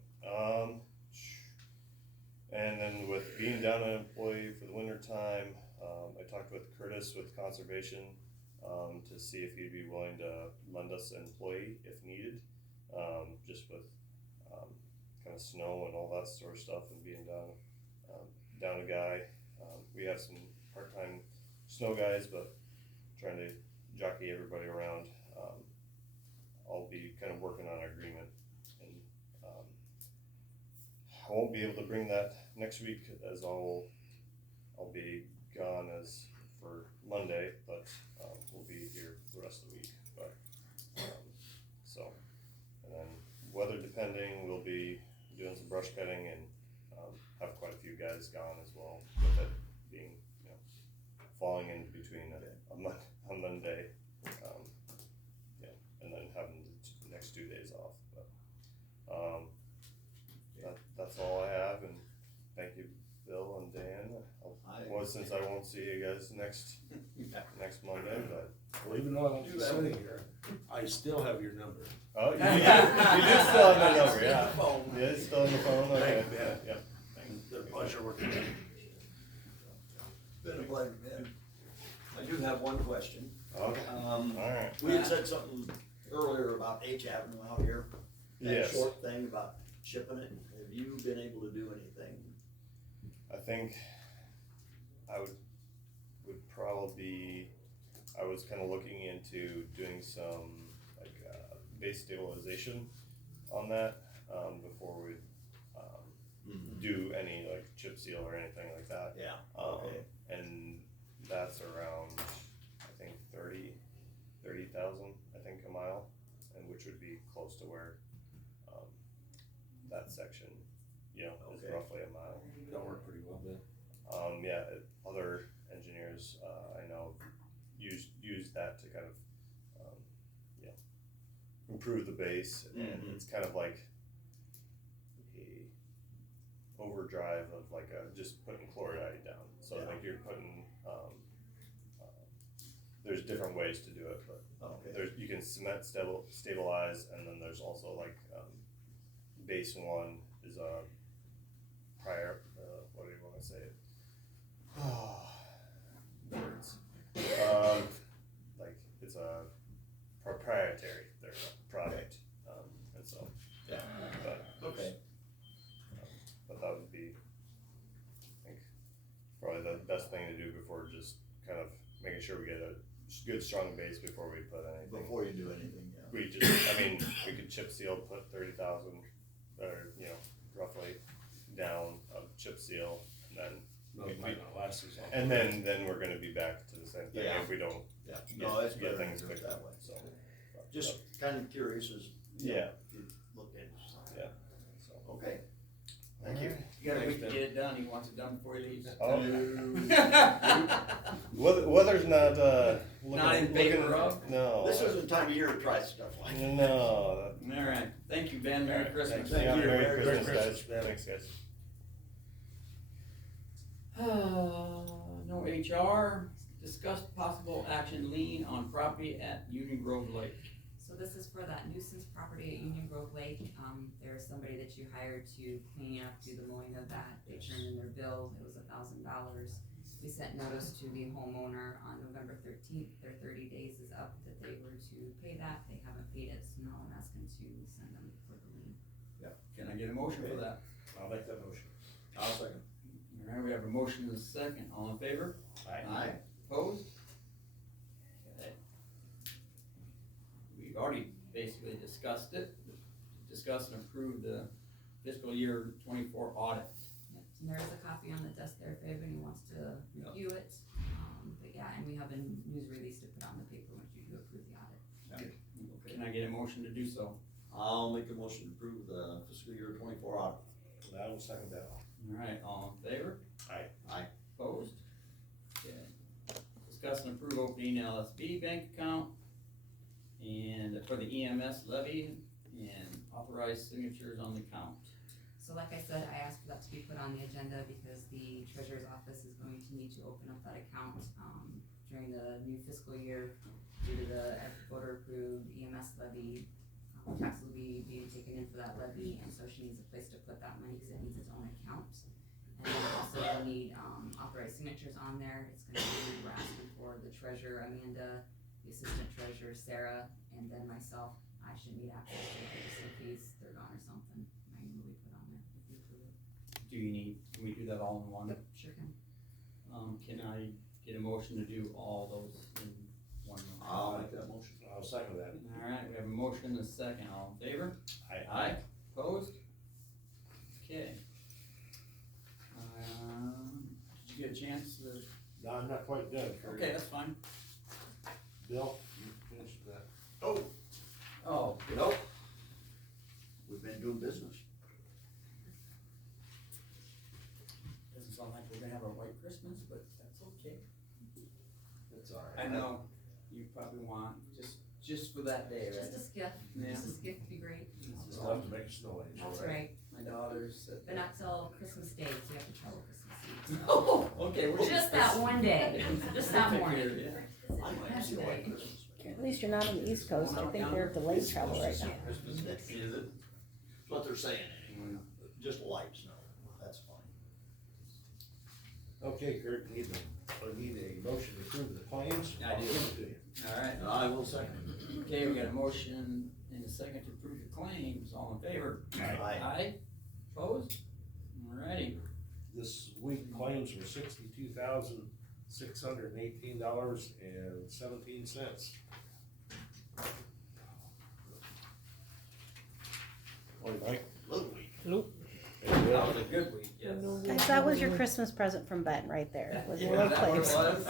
And then with being down an employee for the winter time, I talked with Curtis with Conservation to see if he'd be willing to lend us an employee if needed, just with kind of snow and all that sort of stuff, and being down a guy. We have some part-time snow guys, but trying to jockey everybody around. I'll be kind of working on an agreement, and I won't be able to bring that next week, as I'll be gone as for Monday, but we'll be here the rest of the week. But and then weather depending, we'll be doing some brush cutting, and have quite a few guys gone as well, with it being falling in between a Monday, and then having the next 2 days off. But that's all I have, and thank you, Bill and Dan. Since I won't see you guys next Monday, but well, even though I won't be sitting here, I still have your number. oh, you do still have my number, yeah. Yeah, it's still on the phone. Okay. Thank you, Ben. Yeah. It's been a pleasure working with you. Been a pleasure, Ben. I do have one question. Okay. All right. We had said something earlier about H Avenue out here. That Yes. short thing about shipping it. Have you been able to do anything? I think I would probably, I was kind of looking into doing some base stabilization on that before we do any chip seal or anything like that. Yeah. Okay. And that's around, I think 30,000, I think, a mile, and which would be close to where that section, is roughly a mile. That worked pretty well, Ben. Yeah, other engineers I know use that to kind of improve the base, and it's kind of like a overdrive of just putting chloride down. So you're putting there's different ways to do it, but you can cement stabilize, and then there's also base one is a prior, what do you want to say? Words. It's a proprietary product, and so. Yeah. But Okay. But that would be, I think, probably the best thing to do before just kind of making sure we get a good strong base before we put anything. Before you do anything, yeah. We we could chip seal, put 30,000, or roughly down of chip seal, and then. No, it might not last as long. And then we're gonna be back to the same thing if we don't Yeah. No, it's get better things to do it fixed that way. So, Just kind of curious as yeah. if you looked into something. Yeah. So. Okay. Thank you. You gotta Thanks, wait to Ben. get it done. He wants it done before he leaves. Oh. Weather's not, Not in favor of? No. This is the time of year to try stuff like that. No. Alright, thank you, Ben, Merry Christmas. Yeah, you. Merry Merry Christmas, Christmas, guys. Thanks, guys. No HR, discussed possible action lien on property at Union Grove Lake. So this is for that nuisance property at Union Grove Lake. There's somebody that you hired to clean up, do the mowing of that. They turned in their bill, it was $1,000. We sent notice to the homeowner on November 13th. Their 30 days is up that they were to pay that. They haven't paid it, so now I'm asking to send them for the lien. Can I get a motion for that? I'll make that motion. I'll second. Alright, we have a motion and a second, all in favor? Aye. Opposed? Okay. We've already basically discussed it, discuss and approve the fiscal year 24 audit. Yep, and there is a copy on the desk there if anybody wants to review it. But yeah, and we have a news release to put on the paper once you do approve the audit. Can I get a motion to do so? I'll make a motion to approve the fiscal year 24 audit. I will second that. Alright, all in favor? Aye. Aye. Opposed? Okay. Discuss and approve opening LSB bank account and for the EMS levy and authorized signatures on the account. So like I said, I asked for that to be put on the agenda because the treasurer's office is going to need to open up that account, during the new fiscal year due to the voter approved EMS levy. Tax will be being taken in for that levy, and so she needs a place to put that money because it needs its own account. And then also we'll need, authorized signatures on there. It's gonna be, we're asking for the treasurer, Amanda, the assistant treasurer, Sarah, and then myself. I should need access to it just in case they're gone or something. My name will be put on there if you approve it. Do you need, can we do that all in one? Yep, sure can. Can I get a motion to do all those in one? I'll make that motion. I'll second that. Alright, we have a motion and a second, all in favor? Aye. Opposed? Okay. Did you get a chance to? No, I'm not quite done. Okay, that's fine. Bill, you finished that? Oh, Oh, nope. We've been doing business. doesn't sound like we're gonna have a white Christmas, but that's okay. It's all right. I know, you probably want, just for that day, right? Just a skiff, Yeah. just a skiff would be great. It's enough to make a snow angel, That's right? right, My daughter's said. but not till Christmas Day, so you have to travel Christmas Eve. Oh, okay, well. Just that one day, just that Take morning. care, yeah. I might see white Christmas. At least you're not on the East Coast. I think they're delayed travel right now. Christmas, is it? That's what they're saying anyway. Just light snow, that's fine. Okay, Kurt, need a motion to approve the claims? I do. I'll give it to you. Alright, And I will second. okay, we got a motion and a second to approve the claims, all in favor? Aye. Aye, opposed? Alrighty, This week claims were $62,618.17. Morning, Mike. Little week. that was a good week, yes. Guys, that was your Christmas present from Ben right there. Was your Yeah, little that claims. was.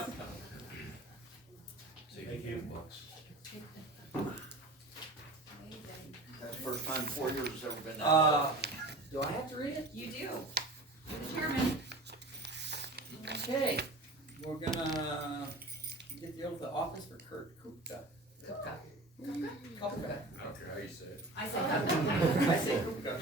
Thank you, books. That's the first time in 4 years it's ever been that. Do I have to read it? You do, you're the chairman. Okay, we're gonna get the oath of office for Kurt Kupka. Kupka. Kupka. I don't care how you say it. I say Kupka. I say Kupka.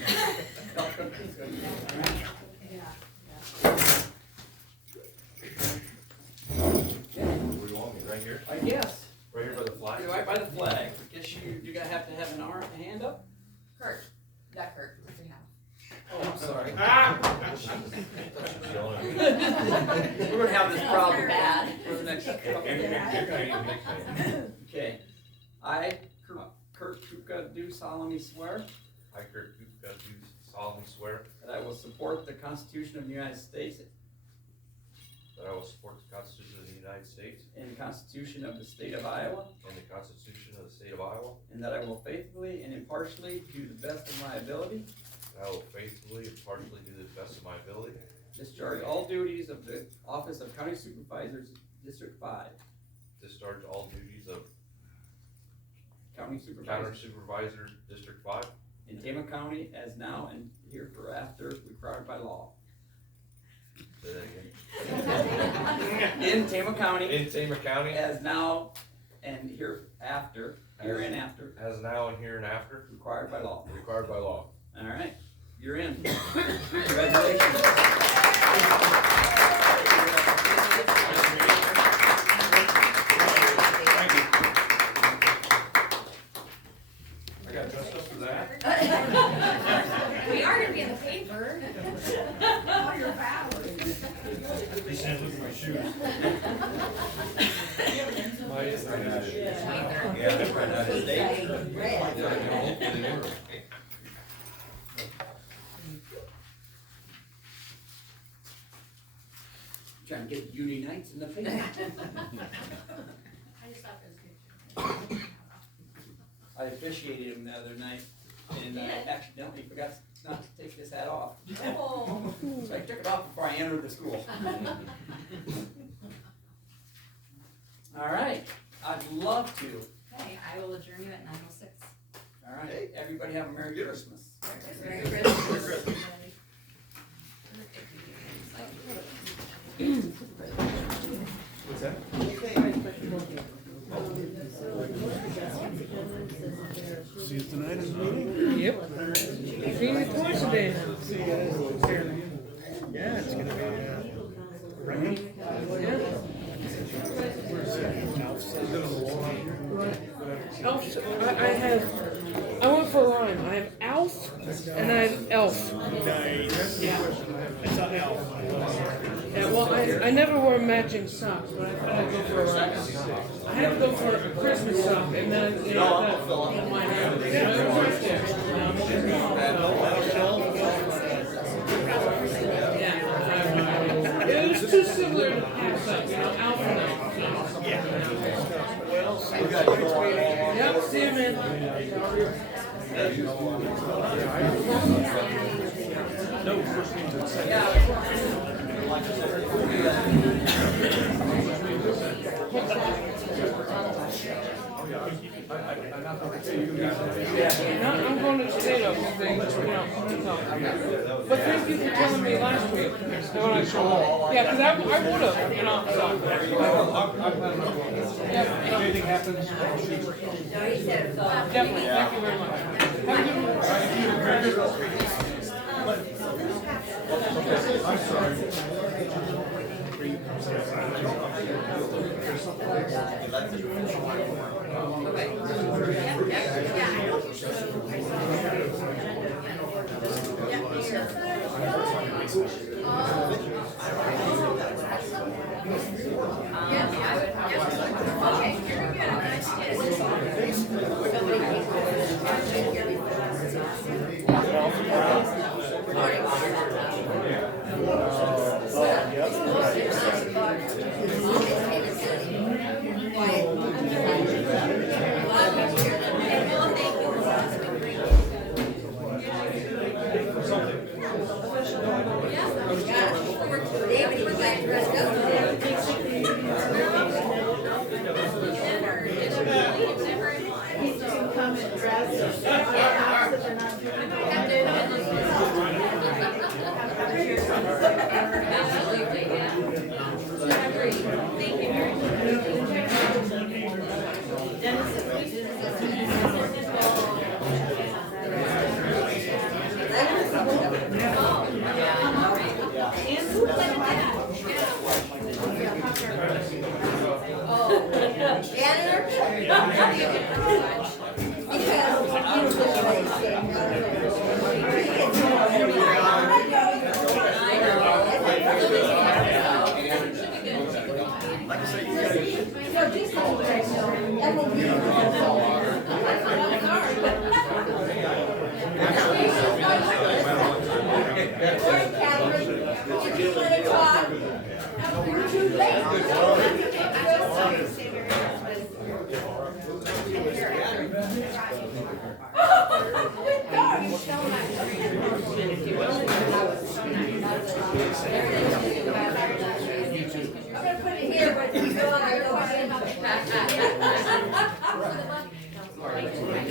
Where do you want me, right here? I guess, Right here by the flag? right by the flag, guess you gotta have to have a hand up? Kurt, that Kurt, what's your hand? Oh, I'm sorry. Yelling. We're gonna have this problem That's bad. for the next couple of years. Okay, I, Kurt Kupka, do solemnly swear I, Kurt Kupka, do solemnly swear that I will support the Constitution of the United States that I will support the Constitution of the United States and the Constitution of the State of Iowa, and the Constitution of the State of Iowa, and that I will faithfully and impartially, to the best of my ability, and I will faithfully and partially do the best of my ability discharge all duties of the office of County Supervisors, District 5, discharge all duties of County County Supervisor Supervisor, District 5, in Tama County as now and hereafter required by law. say that again. In in Tama County in Tama County as now and hereafter, hereinafter, as now and hereinafter required by law. required by law. All right, you're in. Congratulations. Thank you. I got dressed up for that. We are gonna be in the paper. Oh, you're valid. He said, look at my shoes. Trying to get uni nights in the paper. I just thought that was good. I officiated him the other night and I accidentally forgot not to take this hat off. Oh. So I took it off before I entered the school. All right, I'd love to. Okay, I will adjourn you at 9:06. All right, everybody have a Merry Christmas. Merry Christmas. What's that? See you tonight in the meeting? Yep. Seen you twice today. Yeah, it's gonna be, raining. Elf, I went for a rhyme. I have Alf and I have Elf. Nice. Yeah. I saw Elf. Yeah, well, I never wear matching socks, but I thought I'd go for a rhyme. I had to go for a Christmas sock, and then, you know, I might have it. Yeah, it was right there. Yeah. It was too similar to pass up, you know, Alf and Elf. Yeah. Yep, see you, man. No, first names and second. I'm going to Toledo because they, you know, but thank you for telling me last week when I showed up. Yeah, because I would have, you know, so. If anything happens, I'll shoot. Definitely, thank you very much. Have a good one. I'm sorry.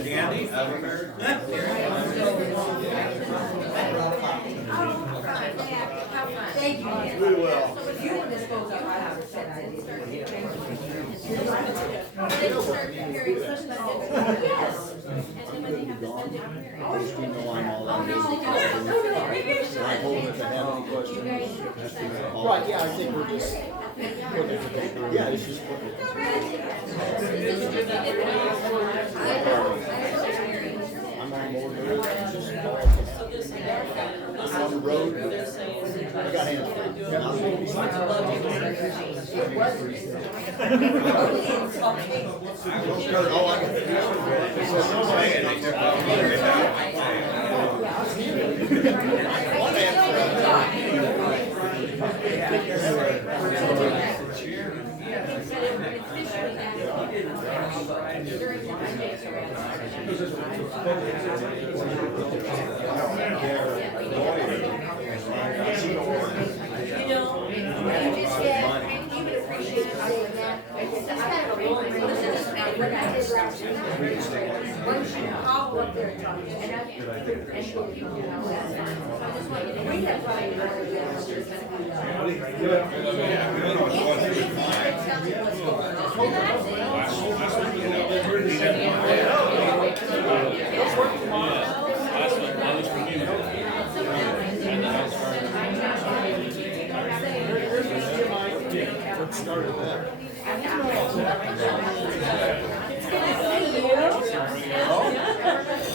Candy, Thank Thank you. We will. You want this goes up, I have said I did. They don't start preparing such budgets. Yes. And then when they have the budget hearing. Of course, we know I'm all Oh, in. no, So I told them if they have any you questions. guys. Right, yeah, I think we're just. Yeah, it's just. I'm on board with it. Just on the road. I got hands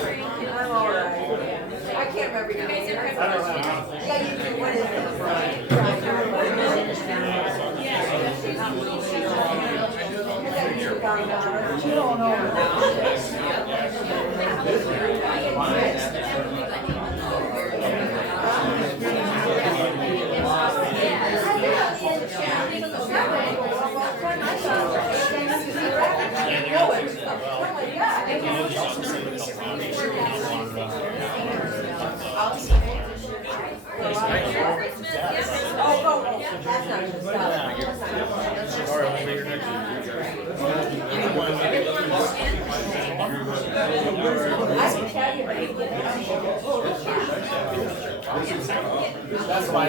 free. I'm all right. I can't remember your name. Yeah, you do. What is it? You don't know. That's why.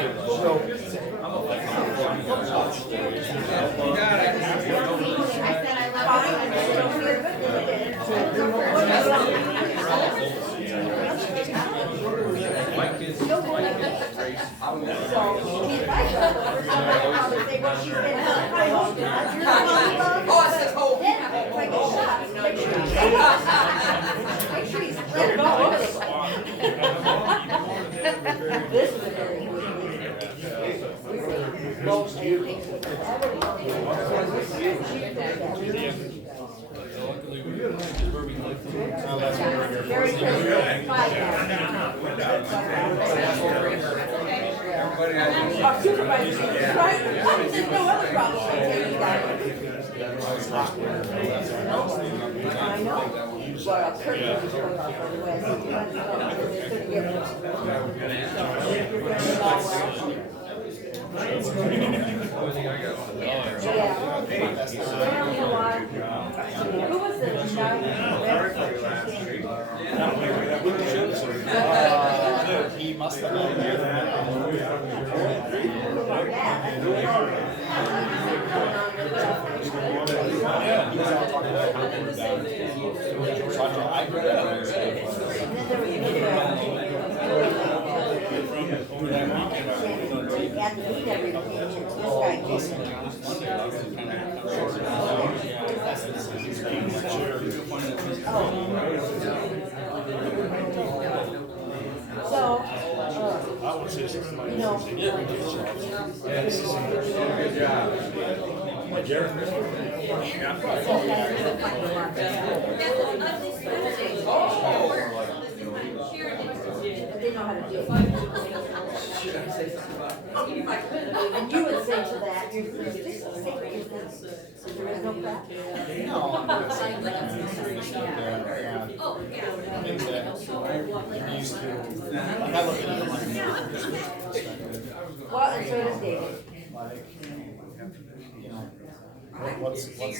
Supervisors, right? There's no other problem. I know. Well, certainly it's going off on the west. Who was the guy? He must have been here. They know how to do it. And you would say to that, you're just say this, there is no crap. Well, and so does David. What's the point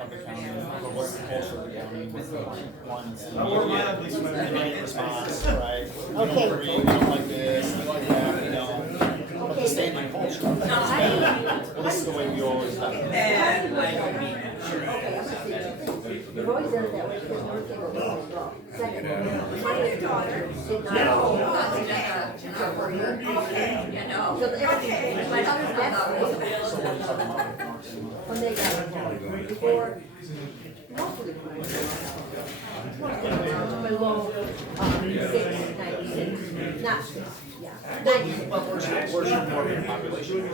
of the county, or what's the culture of the county with the ones that immediate response, right? We don't agree, we don't like this, we like that, we don't. But the state We've always done it that way because North Cape was always wrong. Second, my daughter did not. So everything, my daughter's best when they got involved, before, mostly below, 96, not, yeah, 96. But where's your mortgage population?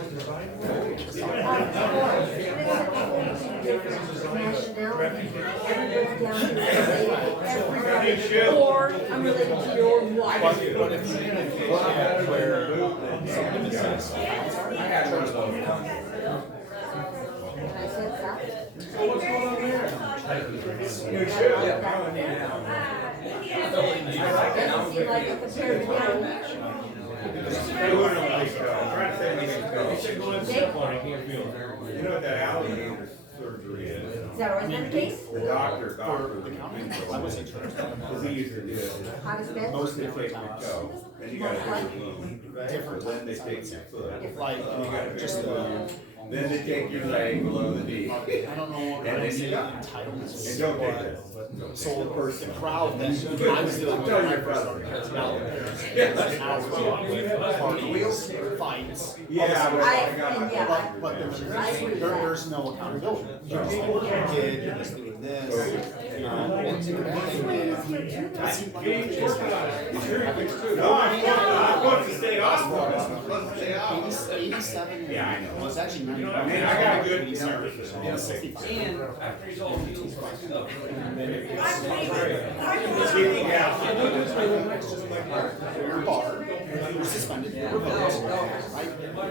Or I'm related to your wife. But if you look at where somebody says, I had one of those. I said that. So what's going on there? You should. Doesn't seem like it compared to now. You know what that alligator surgery is? Is that always been the case? The doctor. I was interested. Because he used to do it. How does that? Mostly They for take your towns. toe, and you gotta do your knee. Different Then they times. take your foot. Like, You gotta just then they take your leg below the knee. I don't know, And I then say you got. entitlements. And don't take this. So the crowd that I was dealing with when I first started, now wheels, fines. But there's no accountability. You're just like, you did, you're just doing this. You know, and to the No, I want to stay off. 87. Yeah, I know. Well, it's actually 90. I mean, I got a good number. Yeah, 65. And after he's all healed, You're barred, you're suspended, you're revoked, right?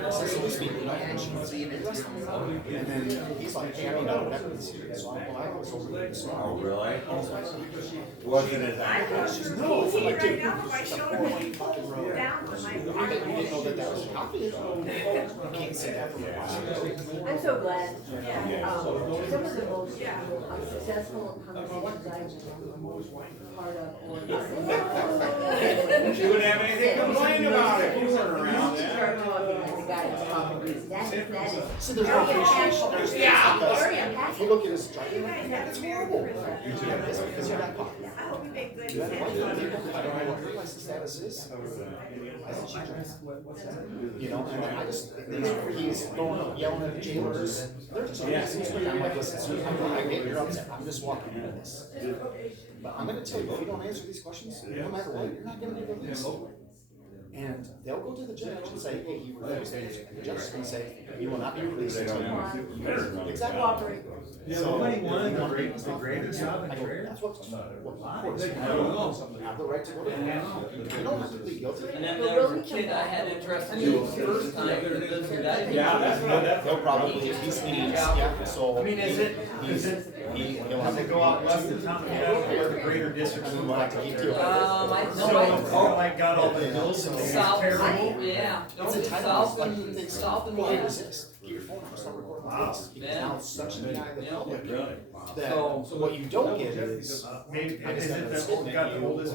Essentially speaking, no actions. And then he's like, hey, I mean, no evidence here. So I'm like, I was over there this morning. Oh, really? Wasn't it that? No, I'm like, dude, it's a 4-lane fucking road. You didn't know that was a copy. You can't say that from a while. I'm so glad. Some of the most successful conversations I've been part of or listened. She wouldn't have anything to complain about if you weren't around then. Start talking like the guy that's talking. That is. So there's no appreciation. There's Yeah. if you look at his driving, it's horrible. You too. Because you're not caught. You have a wife, I don't know what her license status is. I think she drives. You know, and I just, he's going, yelling at the jailers. They're just, I'm like, listen, I get you're upset. I'm just walking into this. But I'm gonna tell you, if you don't answer these questions, no matter what, you're not gonna be released. And they'll go to the judge and say, hey, you refused to answer. And the judge is gonna say, you will not be released until you. Exactly. So nobody wanted the greater job and greater. That's what courts have the right to go to. You don't have to plead guilty. and then there was a kid I had interest in the first time that lives in that. Yeah, that's. They'll probably, he's, yeah, so. I mean, He'll have to go out west of town, or the greater district. And we'll have to keep doing it. I So, oh my God, all the bills and it's South, terrible. yeah, It's a title, south like, and, it's, south and why west. resist? Get your phone out, start recording the Wow. case. Because now it's such an eye of the Yeah. public. Really? That, So- what you don't get is, Maybe, I just is got it to that spit old, at got the you. oldest?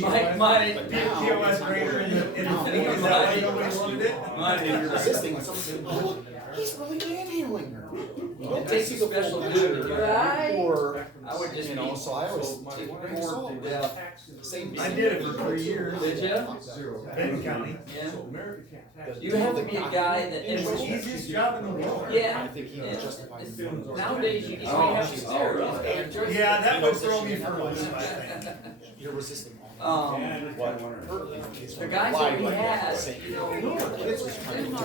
My, But Big now, TOS grader in the thing, is that why nobody wanted it? and you're resisting, and someone's saying, oh, he's really manhandling her. You don't Takes take a the special full duty. picture. Right. Or, I would just you know, so I always take a grain of salt. Same. I did it for 3 years. Did you? Benton County. Yeah. You have to be a guy that It's the is. easiest job in the world. Yeah. I think he was justified. Nowadays, you just have to steroids. Yeah, that You would know, throw so me you for a have loop, I to- think. You're resisting all. What? Is The guys why that we you had, say, you know, kids was trying to do it.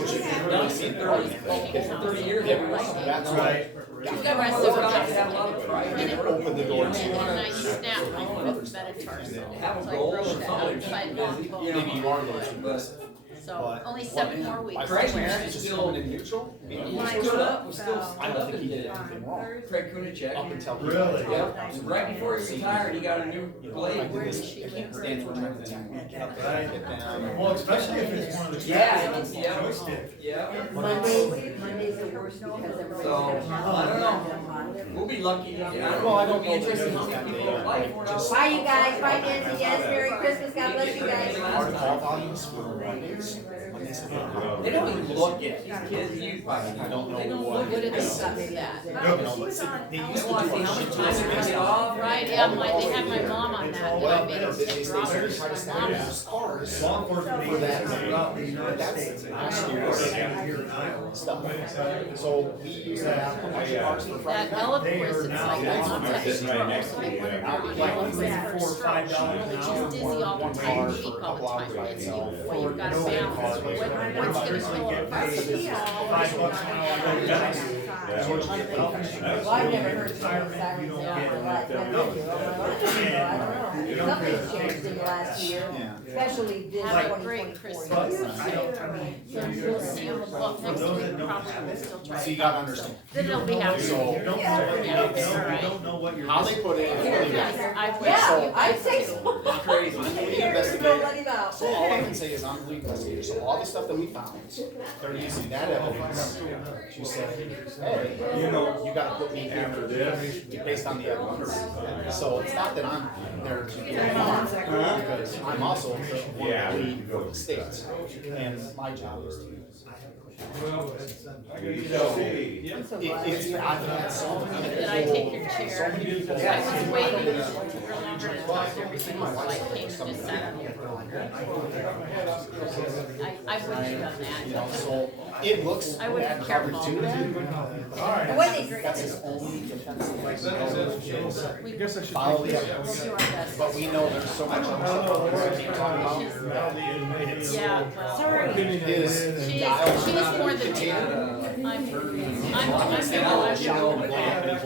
Which is done for 30 years. That's right. The rest of guys have a lot of pride. And it opened the door You to. wanna And I snapped my foot metatarsal. have So a I goal broke or that something. outside long bone. You know, Maybe you are going to, but. So only 7 more weeks. Craig Craig Mann is still- still in neutral. He stood up, was still stood I don't up think and he did did it. anything wrong. Craig Kunacek. Up until. he- Really? Yep, right before he retired, he got a new I blade. did this, I can't stand for trying to attack me. Right. Well, especially if it's one of the. Yeah, yeah. Joystick. Yeah, Mondays are worse because everybody's so, I don't know, we'll be lucky, Well, I don't be know. interested how many people apply for it. Bye, you guys. Bye, Nancy. Yes, Merry Christmas. God bless you guys. Our call volumes for Mondays understand. When they say, They don't even look at these kids, I don't know They don't what. look at it it. is. That. You know, but see, they used to do a How much shit time you make off? Right, yeah, they had my mom on that, and I Well, made they a tip started drawing to try to for my stand mom. as scars Law enforcement for that. agencies throughout the United But that's States. last year's stuff. So we used to have a bunch of cars for Friday That night. eloquence, it's like my mom's had a stroke, so they wanted her on Like ambulance $3, for her $4, stroke. $5 She's an hour. dizzy all the One time, car weak for a all the couple hours time, right it's now. when you've got to balance, what's gonna kill her first. $5 an hour. Well, I've never heard so many sirens in my life, I don't know. Something's changed in the last year, especially this Have a 2024 great year. Christmas. So you'll see them, well, next week probably we'll still try. So you gotta understand. Then it'll be happening. So Yeah, okay, all right. don't know what you're. how they put it is really Yes, bad. I've Yeah, I'd say so. Crazy. We investigate. Don't let him out. So all I can say is I'm the lead investigator, so all the stuff that we found, they're using that evidence to say, hey, you gotta put me here based on the evidence. So it's not that I'm there to get involved, because I'm also one of the lead for the state, and my job is to. It's, I've had so many Did I take your so chair? many people. I was waiting for longer to talk to everybody, so I came and just sat on here for longer. I wouldn't have done You that. know, so it looks I would bad be covered careful. too. And when they drink. That's his only defensive is We'll follow the evidence. do our best. But we know there's so much other stuff we can't talk about. Yeah, well, His she's dial. more than me. I'm Shallow,